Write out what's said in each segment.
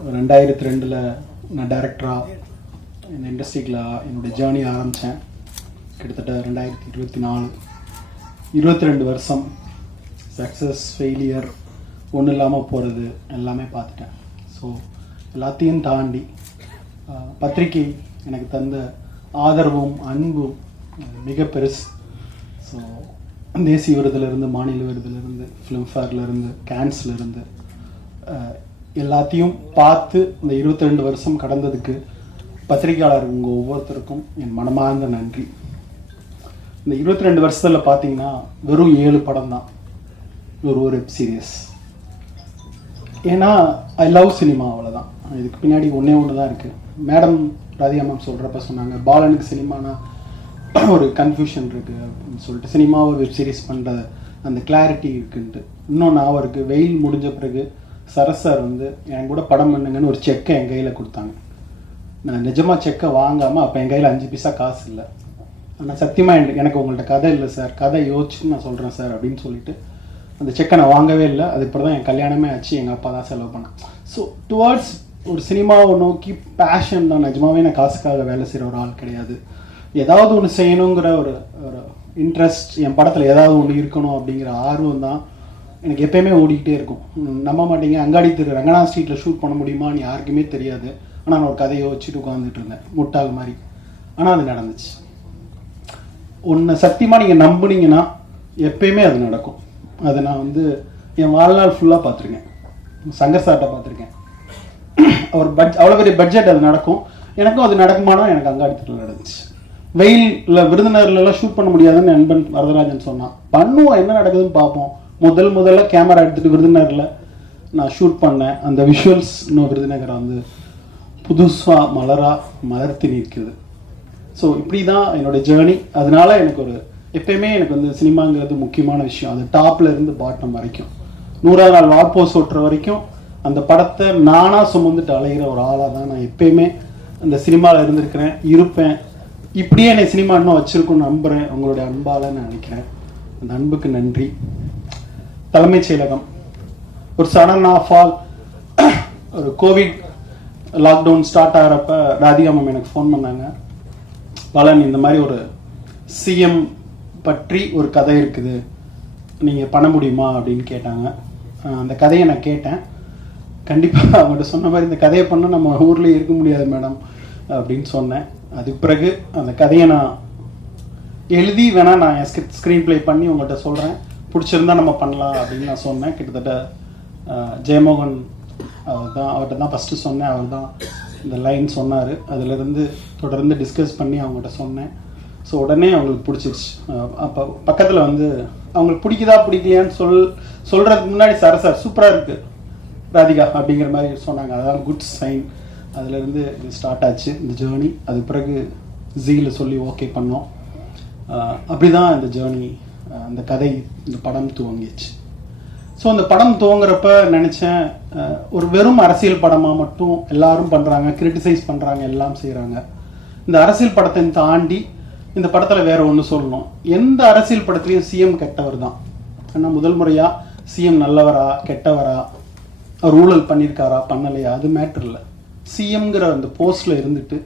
ரெண்டாயிரத்தி ரெண்டில் நான் டைரக்டராக இந்த இண்டஸ்ட்ரிக்கில் என்னுடைய ஜேர்னி ஆரம்பித்தேன் கிட்டத்தட்ட ரெண்டாயிரத்தி இருபத்தி நாலு. இருபத்தி ரெண்டு வருஷம் சக்ஸஸ் ஃபெயிலியர் ஒன்றும் இல்லாமல் போகிறது எல்லாமே பார்த்துட்டேன். ஸோ எல்லாத்தையும் தாண்டி பத்திரிக்கை எனக்கு தந்த ஆதரவும் அன்பும் மிக பெருசு. ஸோ தேசிய விருதுலேருந்து மாநில விருதுலேருந்து ஃபிலிம்ஃபேர்லேருந்து கேன்ஸ்லேருந்து எல்லாத்தையும் பார்த்து இந்த இருபத்தி ரெண்டு வருஷம் கடந்ததுக்கு பத்திரிகையாளர் உங்கள் ஒவ்வொருத்தருக்கும் என் மனமார்ந்த நன்றி. இந்த இருபத்தி ரெண்டு வருஷத்தில் பார்த்தீங்கன்னா வெறும் ஏழு படம் தான். ஒரு ஒரு வெப் சீரியஸ் ஏன்னா ஐ லவ் சினிமா அவ்வளோதான் இதுக்கு பின்னாடி ஒன்றே ஒன்று தான் இருக்குது மேடம் ராதிகா மேம் சொல்கிறப்ப சொன்னாங்க பாலனுக்கு சினிமானா ஒரு கன்ஃபியூஷன் இருக்குது அப்படின்னு சொல்லிட்டு சினிமாவை வெப் சீரிஸ் பண்ணுற அந்த கிளாரிட்டி இருக்குன்ட்டு. இன்னொன்று அவருக்கு வெயில் முடிஞ்ச பிறகு சரஸ் சார் வந்து என் கூட படம் பண்ணுங்கன்னு ஒரு செக்கை என் கையில் கொடுத்தாங்க. நான் நிஜமாக செக்கை வாங்காமல் அப்போ என் கையில் அஞ்சு பைசா காசு இல்லை. ஆனால் சத்தியமாக எனக்கு உங்கள்கிட்ட உங்கள்ட்ட கதை இல்லை சார். கதை யோசிச்சு நான் சொல்கிறேன் சார் அப்படின்னு சொல்லிட்டு அந்த செக்கை நான் வாங்கவே இல்லை. அது இப்போ தான் என் கல்யாணமே ஆச்சு. எங்கள் அப்பா தான் செலவு பண்ணேன் ஸோ டுவார்ட்ஸ் ஒரு சினிமாவை நோக்கி பேஷன் தான். நிஜமாவே நான் காசுக்காக வேலை செய்கிற ஒரு ஆள் கிடையாது. ஏதாவது ஒன்று செய்யணுங்கிற ஒரு ஒரு இன்ட்ரெஸ்ட் என் படத்தில் ஏதாவது ஒன்று இருக்கணும் அப்படிங்கிற ஆர்வம் தான் எனக்கு எப்பயுமே ஓடிக்கிட்டே இருக்கும். நம்ப மாட்டீங்க. அங்காடி திரு ரங்கநாத் ஸ்ட்ரீட்டில் ஷூட் பண்ண முடியுமான்னு யாருக்குமே தெரியாது. ஆனால் நான் ஒரு கதையை வச்சுட்டு உட்காந்துட்டு இருந்தேன். முட்டாள் மாதிரி. ஆனால் அது நடந்துச்சு. ஒன்று சத்தியமாக நீங்கள் நம்புனீங்கன்னா எப்பயுமே அது நடக்கும். அதை நான் வந்து என் வாழ்நாள் ஃபுல்லாக பார்த்துருக்கேன். சங்கர் சார்ட்டை பார்த்துருக்கேன். அவர் பட்ஜ் அவ்வளோ பெரிய பட்ஜெட் அது நடக்கும். எனக்கும் அது நடக்குமானா எனக்கு அங்காடித்தில் நடந்துச்சு. வெயிலில் விருதுநர்லாம் ஷூட் பண்ண முடியாதுன்னு நண்பன் வரதராஜன் சொன்னான். பண்ணுவோம் என்ன நடக்குதுன்னு பார்ப்போம். முதல் முதல்ல கேமரா எடுத்துகிட்டு விருதுநகரில் நான் ஷூட் பண்ணேன். அந்த விஷுவல்ஸ் இன்னும் விருதுநகரை வந்து புதுசாக மலரா மலர்த்தி நிற்குது. ஸோ இப்படி தான் என்னோட ஜேர்னி அதனால எனக்கு ஒரு எப்பயுமே எனக்கு வந்து சினிமாங்கிறது முக்கியமான விஷயம். அது டாப்பில் இருந்து பாட்டம் வரைக்கும். நூறாவது நாள் வார்போஸ் ஓட்டுற வரைக்கும் அந்த படத்தை நானாக சுமந்துட்டு அலைகிற ஒரு ஆளாக தான் நான் எப்பயுமே அந்த சினிமாவில் இருந்திருக்கிறேன் இருப்பேன். இப்படியே என்னை சினிமா இன்னும் வச்சுருக்கோன்னு நம்புகிறேன் உங்களுடைய அன்பால் நான் நினைக்கிறேன். அந்த அன்புக்கு நன்றி. தலைமைச் செயலகம். ஒரு சடன் ஆஃப் ஆல் ஒரு கோவிட் லாக்டவுன் ஸ்டார்ட் ஆகிறப்ப ராதிகா மேம் எனக்கு ஃபோன் பண்ணாங்க. பலன் இந்த மாதிரி ஒரு சிஎம் பற்றி ஒரு கதை இருக்குது. நீங்கள் பண்ண முடியுமா அப்படின்னு கேட்டாங்க. அந்த கதையை நான் கேட்டேன். கண்டிப்பாக அவங்கள்ட்ட சொன்ன மாதிரி இந்த கதையை பண்ணால் நம்ம ஊரில் இருக்க முடியாது மேடம் அப்படின்னு சொன்னேன். அதுக்கு பிறகு அந்த கதையை நான் எழுதி வேணால் நான் ஸ்கிரிப்ட் ஸ்க்ரீன் ப்ளே பண்ணி உங்கள்கிட்ட சொல்கிறேன் பிடிச்சிருந்தா நம்ம பண்ணலாம் அப்படின்னு நான் சொன்னேன். கிட்டத்தட்ட ஜெயமோகன் அவர் தான் அவர்கிட்ட தான் ஃபஸ்ட்டு சொன்னேன். அவர் தான் இந்த லைன் சொன்னார். அதுலேருந்து தொடர்ந்து டிஸ்கஸ் பண்ணி அவங்ககிட்ட சொன்னேன். ஸோ உடனே அவங்களுக்கு பிடிச்சிருச்சு. அப்போ பக்கத்தில் வந்து அவங்களுக்கு பிடிக்குதா பிடிக்கலையான்னு சொல் சொல்கிறதுக்கு முன்னாடி சார் சார் சூப்பராக இருக்குது ராதிகா அப்படிங்கிற மாதிரி சொன்னாங்க. அதான் குட் சைன் அதுலேருந்து இது ஸ்டார்ட் ஆச்சு இந்த ஜேர்னி அது பிறகு ஜீல சொல்லி ஓகே பண்ணோம். அப்படி அப்படிதான் இந்த ஜேர்னி அந்த கதை இந்த படம் துவங்கிச்சு ஸோ அந்த படம் துவங்குறப்ப நினச்சேன் ஒரு வெறும் அரசியல் படமாக மட்டும் எல்லாரும் பண்ணுறாங்க கிரிட்டிசைஸ் பண்ணுறாங்க எல்லாம் செய்கிறாங்க இந்த அரசியல் படத்தை தாண்டி இந்த படத்தில் வேற ஒன்று சொல்லணும். எந்த அரசியல் படத்துலையும் சிஎம் கெட்டவர் தான். ஏன்னா முதல் முறையாக சிஎம் நல்லவரா கெட்டவரா அவர் ஊழல் பண்ணியிருக்காரா பண்ணலையா அது மேட்டர் இல்லை. சிஎம்ங்கிற அந்த போஸ்ட்ல இருந்துட்டு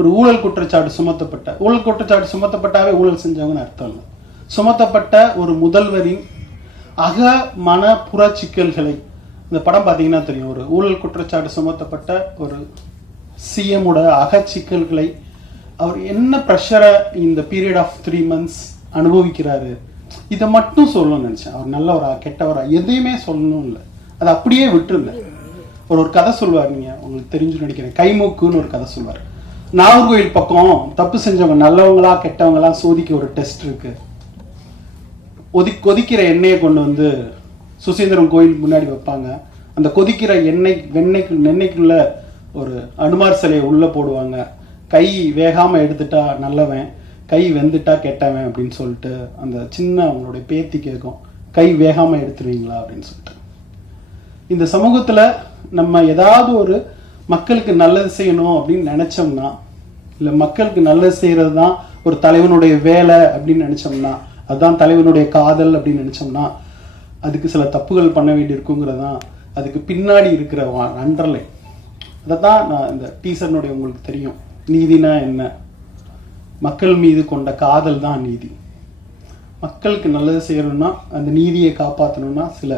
ஒரு ஊழல் குற்றச்சாட்டு சுமத்தப்பட்ட ஊழல் குற்றச்சாட்டு சுமத்தப்பட்டாவே ஊழல் செஞ்சவங்கன்னு அர்த்தம் இல்லை. சுமத்தப்பட்ட ஒரு முதல்வரின் அக மன புற சிக்கல்களை. இந்த படம் பார்த்தீங்கன்னா தெரியும். ஒரு ஊழல் குற்றச்சாட்டு சுமத்தப்பட்ட ஒரு சிஎமோட அக சிக்கல்களை அவர் என்ன ப்ரெஷரை இந்த பீரியட் ஆஃப் த்ரீ மந்த்ஸ் அனுபவிக்கிறாரு? இதை மட்டும் சொல்லணும்னு நினச்சேன். அவர் நல்லவரா கெட்டவரா எதையுமே சொல்லணும் இல்லை. அதை அப்படியே விட்டுருங்க. ஒரு ஒரு கதை சொல்லுவார் நீங்க. உங்களுக்கு தெரிஞ்சு நினைக்கிறேன். கைமூக்குன்னு ஒரு கதை சொல்லுவார். நாகர்கோயில் பக்கம் தப்பு செஞ்சவங்க நல்லவங்களா கெட்டவங்களா சோதிக்க ஒரு டெஸ்ட் இருக்கு. கொதி கொதிக்கிற எண்ணெயை கொண்டு வந்து சுசீந்திரம் கோயில் முன்னாடி வைப்பாங்க. அந்த கொதிக்கிற எண்ணெய் வெண்ணெய்க்கு நெண்ணெய்க்குள்ள ஒரு அனுமார் சிலையை உள்ளே போடுவாங்க. கை வேகாமல் எடுத்துட்டா நல்லவன் கை வெந்துட்டா கெட்டவன் அப்படின்னு சொல்லிட்டு அந்த சின்ன அவங்களுடைய பேத்தி கேட்கும் கை வேகாமல் எடுத்துருவீங்களா அப்படின்னு சொல்லிட்டு. இந்த சமூகத்தில் நம்ம ஏதாவது ஒரு மக்களுக்கு நல்லது செய்யணும் அப்படின்னு நினைச்சோம்னா இல்லை மக்களுக்கு நல்லது செய்கிறது தான் ஒரு தலைவனுடைய வேலை அப்படின்னு நினச்சோம்னா அதுதான் தலைவனுடைய காதல் அப்படின்னு நினைச்சோம்னா அதுக்கு சில தப்புகள் பண்ண வேண்டி இருக்குங்கிறது தான் அதுக்கு பின்னாடி இருக்கிற அண்டர்லைன் அதை தான் நான் இந்த டீசர்னுடைய உங்களுக்கு தெரியும். நீதினா என்ன? மக்கள் மீது கொண்ட காதல் தான் நீதி. மக்களுக்கு நல்லது செய்யணும்னா அந்த நீதியை காப்பாற்றணும்னா சில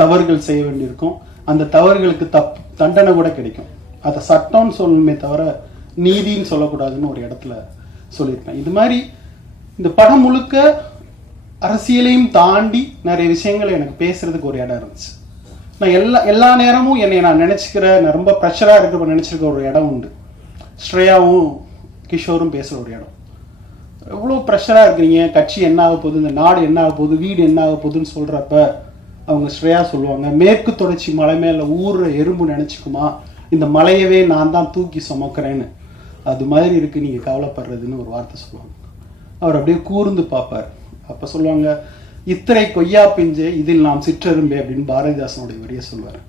தவறுகள் செய்ய வேண்டியிருக்கும். அந்த தவறுகளுக்கு தப் தண்டனை கூட கிடைக்கும். அதை சட்டம்னு சொல்லணுமே தவிர நீதின்னு சொல்லக்கூடாதுன்னு ஒரு இடத்துல சொல்லியிருப்பேன். இது மாதிரி இந்த படம் முழுக்க அரசியலையும் தாண்டி நிறைய விஷயங்கள் எனக்கு பேசுறதுக்கு ஒரு இடம் இருந்துச்சு. நான் எல்லா எல்லா நேரமும் என்னை நான் நினச்சிக்கிற நான் ரொம்ப ப்ரெஷராக இருக்கிறப்ப நினச்சிருக்க ஒரு இடம் உண்டு. ஸ்ரேயாவும் கிஷோரும் பேசுகிற ஒரு இடம். எவ்வளோ ப்ரெஷராக இருக்கிறீங்க? கட்சி என்ன ஆக போகுது? இந்த நாடு என்ன ஆக போகுது? வீடு என்ன ஆக போகுதுன்னு சொல்கிறப்ப அவங்க ஸ்ரேயா சொல்லுவாங்க மேற்கு தொடர்ச்சி மலை மேலே ஊறுற எறும்பு நினச்சிக்குமா? இந்த மலையவே நான் தான் தூக்கி சுமக்கிறேன்னு. அது மாதிரி இருக்குது நீங்கள் கவலைப்படுறதுன்னு ஒரு வார்த்தை சொல்லுவாங்க. அவர் அப்படியே கூர்ந்து பார்ப்பார். அப்போ சொல்லுவாங்க இத்திரை கொய்யா பிஞ்சு இதில் நாம் சிற்றரும்பே அப்படின்னு பாரதிதாசனுடைய வரியை சொல்லுவார்.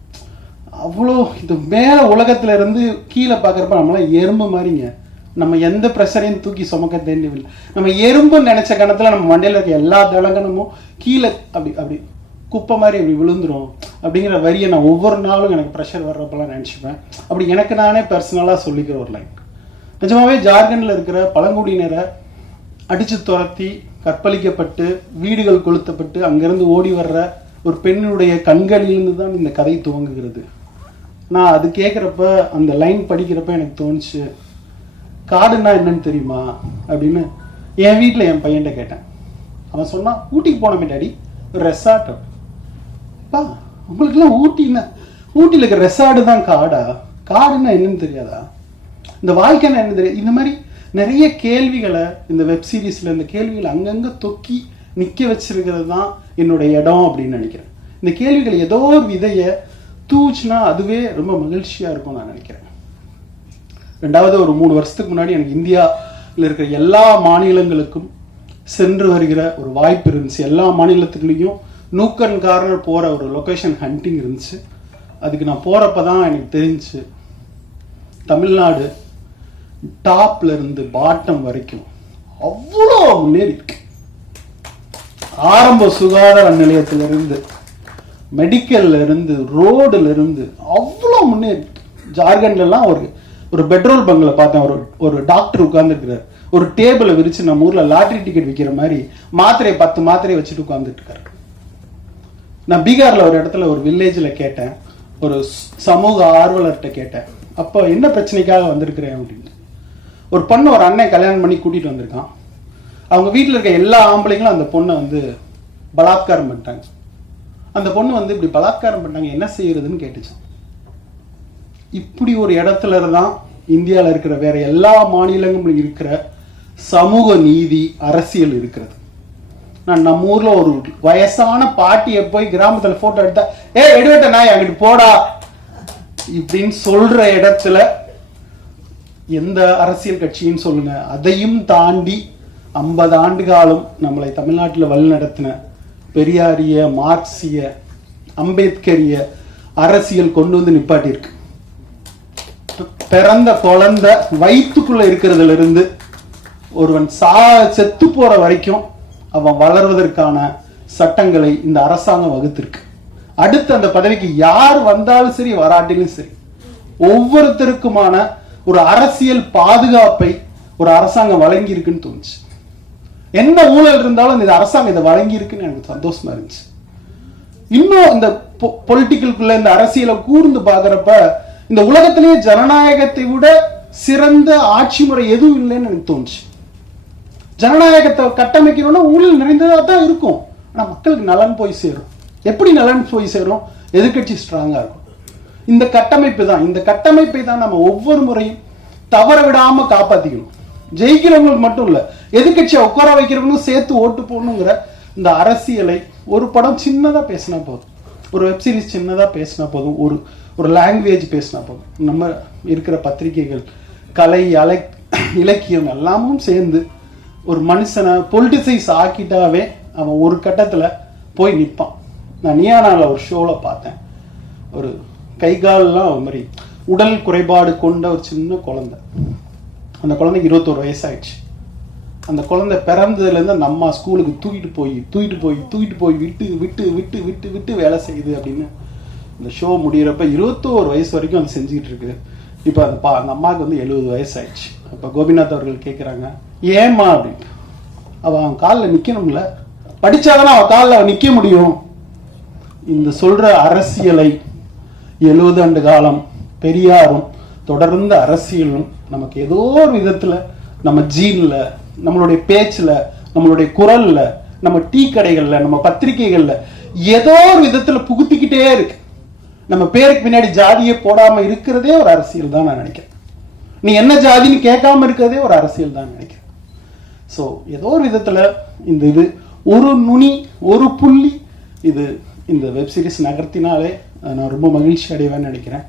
அவ்வளோ இது மேலே உலகத்துல இருந்து கீழே பார்க்குறப்ப நம்மளாம் எறும்பு மாதிரிங்க. நம்ம எந்த ப்ரெஷரையும் தூக்கி சுமக்க தேண்டியதில்லை நம்ம எறும்புன்னு நினைச்ச கணத்துல நம்ம மண்டையில இருக்க எல்லா திலங்கனமும் கீழே அப்படி அப்படி குப்பை மாதிரி அப்படி விழுந்துரும் அப்படிங்கிற வரியை நான் ஒவ்வொரு நாளும் எனக்கு ப்ரெஷர் வர்றப்பெல்லாம் நினச்சிப்பேன். அப்படி எனக்கு நானே பர்சனலாக சொல்லிக்கிற ஒரு லைன் நிஜமாவே ஜார்க்கண்டில் இருக்கிற பழங்குடியினரை அடிச்சு துரத்தி கற்பழிக்கப்பட்டு வீடுகள் கொளுத்தப்பட்டு அங்கிருந்து ஓடி வர்ற ஒரு பெண்ணுடைய கண்களிலிருந்து தான் இந்த கதை துவங்குகிறது. நான் அது கேட்குறப்ப அந்த லைன் படிக்கிறப்ப எனக்கு தோணுச்சு காடுன்னா என்னன்னு தெரியுமா? அப்படின்னு என் வீட்டில் என் பையன்கிட்ட கேட்டேன். அவன் சொன்னான் ஊட்டிக்கு போனோமே டாடி ஒரு ரெசார்ட் அப்பா உங்களுக்குலாம் ஊட்டின்னா ஊட்டியில் இருக்கிற ரெசார்டு தான் காடா. காடுன்னா என்னன்னு தெரியாதா? இந்த வாழ்க்கைன்னா என்ன தெரியாது? இந்த மாதிரி நிறைய கேள்விகளை இந்த வெப் சீரிஸில் இந்த கேள்விகளை அங்கங்கே தொக்கி நிற்க வச்சிருக்கிறது தான் என்னோட இடம் அப்படின்னு நினைக்கிறேன். இந்த கேள்விகள் ஏதோ ஒரு விதையை தூச்சுனா அதுவே ரொம்ப மகிழ்ச்சியாக இருக்கும் நான் நினைக்கிறேன். ரெண்டாவது ஒரு மூணு வருஷத்துக்கு முன்னாடி எனக்கு இந்தியாவில் இருக்கிற எல்லா மாநிலங்களுக்கும் சென்று வருகிற ஒரு வாய்ப்பு இருந்துச்சு. எல்லா மாநிலத்துக்குள்ளேயும் நூக்கன்காரர் போகிற ஒரு லொகேஷன் ஹண்டிங் இருந்துச்சு. அதுக்கு நான் போகிறப்ப தான் எனக்கு தெரிஞ்சு தமிழ்நாடு டாப்ல இருந்து பாட்டம் வரைக்கும் அவ்வளோ முன்னேறி இருக்கு. ஆரம்ப சுகாதார நிலையத்திலிருந்து மெடிக்கல்ல இருந்து ரோடுல இருந்து அவ்வளோ முன்னேறி ஜார்க்கண்ட்லாம் ஒரு ஒரு பெட்ரோல் பங்க்ல பார்த்தேன். ஒரு ஒரு டாக்டர் உட்கார்ந்துருக்கிறார். ஒரு டேபிளை விரிச்சு நம்ம ஊரில் லாட்ரி டிக்கெட் விற்கிற மாதிரி மாத்திரையை பத்து மாத்திரையை வச்சுட்டு உட்காந்துட்டு இருக்காரு நான் பீகாரில் ஒரு இடத்துல ஒரு வில்லேஜ்ல கேட்டேன். ஒரு சமூக ஆர்வலர்கிட்ட கேட்டேன். அப்போ என்ன பிரச்சனைக்காக வந்திருக்கிறேன் அப்படின்னு. ஒரு பொண்ணு ஒரு அண்ணன் கல்யாணம் பண்ணி கூட்டிட்டு வந்திருக்கான். அவங்க வீட்டில் இருக்க எல்லா ஆம்பளைங்களும் அந்த பொண்ணை வந்து பலாத்காரம் பண்ணிட்டாங்க. அந்த பொண்ணு வந்து இப்படி பலாத்காரம் பண்ணாங்க என்ன செய்யறதுன்னு கேட்டுச்சான் இப்படி ஒரு இடத்துல தான் இந்தியாவில் இருக்கிற வேற எல்லா மாநிலங்களும் இருக்கிற சமூக நீதி அரசியல் இருக்கிறது. நான் நம்ம ஊர்ல ஒரு வயசான பாட்டியை போய் கிராமத்துல போட்டோ எடுத்தா ஏ எடுவட்ட நான் அங்கிட்டு போடா. இப்படின்னு சொல்ற இடத்துல எந்த அரசியல் கட்சின்னு சொல்லுங்க. அதையும் தாண்டி ஐம்பது ஆண்டு காலம் நம்மளை தமிழ்நாட்டில் வழிநடத்தின பெரியாரிய மார்க்சிய அம்பேத்கரிய அரசியல் கொண்டு வந்து நிப்பாட்டியிருக்கு. பிறந்த குழந்தை வயிற்றுக்குள்ளே இருக்கிறதுல இருந்து ஒருவன் சா செத்து போற வரைக்கும் அவன் வளர்வதற்கான சட்டங்களை இந்த அரசாங்கம் வகுத்திருக்கு. அடுத்து அந்த பதவிக்கு யார் வந்தாலும் சரி வராட்டிலும் சரி ஒவ்வொருத்தருக்குமான ஒரு அரசியல் பாதுகாப்பை ஒரு அரசாங்கம் வழங்கி இருக்குன்னு தோணுச்சு. என்ன ஊழல் இருந்தாலும் இந்த அரசாங்கம் இதை வழங்கி இருக்குன்னு எனக்கு சந்தோஷமா இருந்துச்சு. இன்னும் இந்த பொலிட்டிக்கலுக்குள்ள இந்த அரசியலை கூர்ந்து பார்க்கறப்ப இந்த உலகத்திலேயே ஜனநாயகத்தை விட சிறந்த ஆட்சி முறை எதுவும் இல்லைன்னு எனக்கு தோணுச்சு. ஜனநாயகத்தை கட்டமைக்கணும்னா ஊழல் நிறைந்ததா தான் இருக்கும். ஆனா மக்களுக்கு நலன் போய் சேரும். எப்படி நலன் போய் சேரும்? எதிர்க்கட்சி ஸ்ட்ராங்கா இருக்கும். இந்த கட்டமைப்பு தான். இந்த கட்டமைப்பை தான் நம்ம ஒவ்வொரு முறையும் தவற விடாம காப்பாத்திக்கணும். ஜெயிக்கிறவங்களுக்கு மட்டும் இல்ல எதிர்கட்சியை உட்கார வைக்கிறவங்களும் சேர்த்து ஓட்டு போடணுங்கிற இந்த அரசியலை ஒரு படம் சின்னதா பேசினா போதும். ஒரு வெப்சீரிஸ் சின்னதாக சின்னதா பேசினா போதும். ஒரு ஒரு லாங்குவேஜ் பேசினா போதும். நம்ம இருக்கிற பத்திரிகைகள் கலை அலை இலக்கியம் எல்லாமும் சேர்ந்து ஒரு மனுஷனை பொலிட்டிசைஸ் ஆக்கிட்டாவே அவன் ஒரு கட்டத்தில் போய் நிற்பான் நான் நியானாவில் ஒரு ஷோவில் பார்த்தேன். ஒரு கை கால்லாம் ஒரு மாதிரி உடல் குறைபாடு கொண்ட ஒரு சின்ன குழந்தை. அந்த குழந்தைக்கு இருபத்தோரு வயசாயிடுச்சு. அந்த குழந்தை பிறந்ததுலேருந்து அந்த அம்மா ஸ்கூலுக்கு தூக்கிட்டு போய் தூக்கிட்டு போய் தூக்கிட்டு போய் விட்டு விட்டு விட்டு விட்டு விட்டு வேலை செய்யுது அப்படின்னு இந்த ஷோ முடியிறப்ப இருபத்தோரு வயசு வரைக்கும் அது செஞ்சுக்கிட்டு இருக்கு இப்போ அந்த பா அந்த அம்மாவுக்கு வந்து எழுபது வயசு ஆயிடுச்சு அப்போ கோபிநாத் அவர்கள் கேட்குறாங்க ஏம்மா அப்படின்ட்டு அவள் அவன் காலில் நிற்கணும்ல. படித்தாதானே அவன் காலில் அவன் நிற்க முடியும். இந்த சொல்கிற அரசியலை எழுபது ஆண்டு காலம் பெரியாரும் தொடர்ந்த அரசியலும் நமக்கு ஏதோ ஒரு விதத்தில் நம்ம ஜீனில் நம்மளுடைய பேச்சில் நம்மளுடைய குரலில் நம்ம டீ கடைகளில் நம்ம பத்திரிகைகளில் ஏதோ ஒரு விதத்தில் புகுத்திக்கிட்டே இருக்கு. நம்ம பேருக்கு பின்னாடி ஜாதியை போடாமல் இருக்கிறதே ஒரு அரசியல் தான் நான் நினைக்கிறேன். நீ என்ன ஜாதின்னு கேட்காம இருக்கிறதே ஒரு அரசியல் தான் நினைக்கிறேன். ஸோ ஏதோ ஒரு விதத்தில் இந்த இது ஒரு நுனி ஒரு புள்ளி இது இந்த வெப் சீரிஸ் நகர்த்தினாலே நான் ரொம்ப மகிழ்ச்சி அடைவேன்னு நினைக்கிறேன்.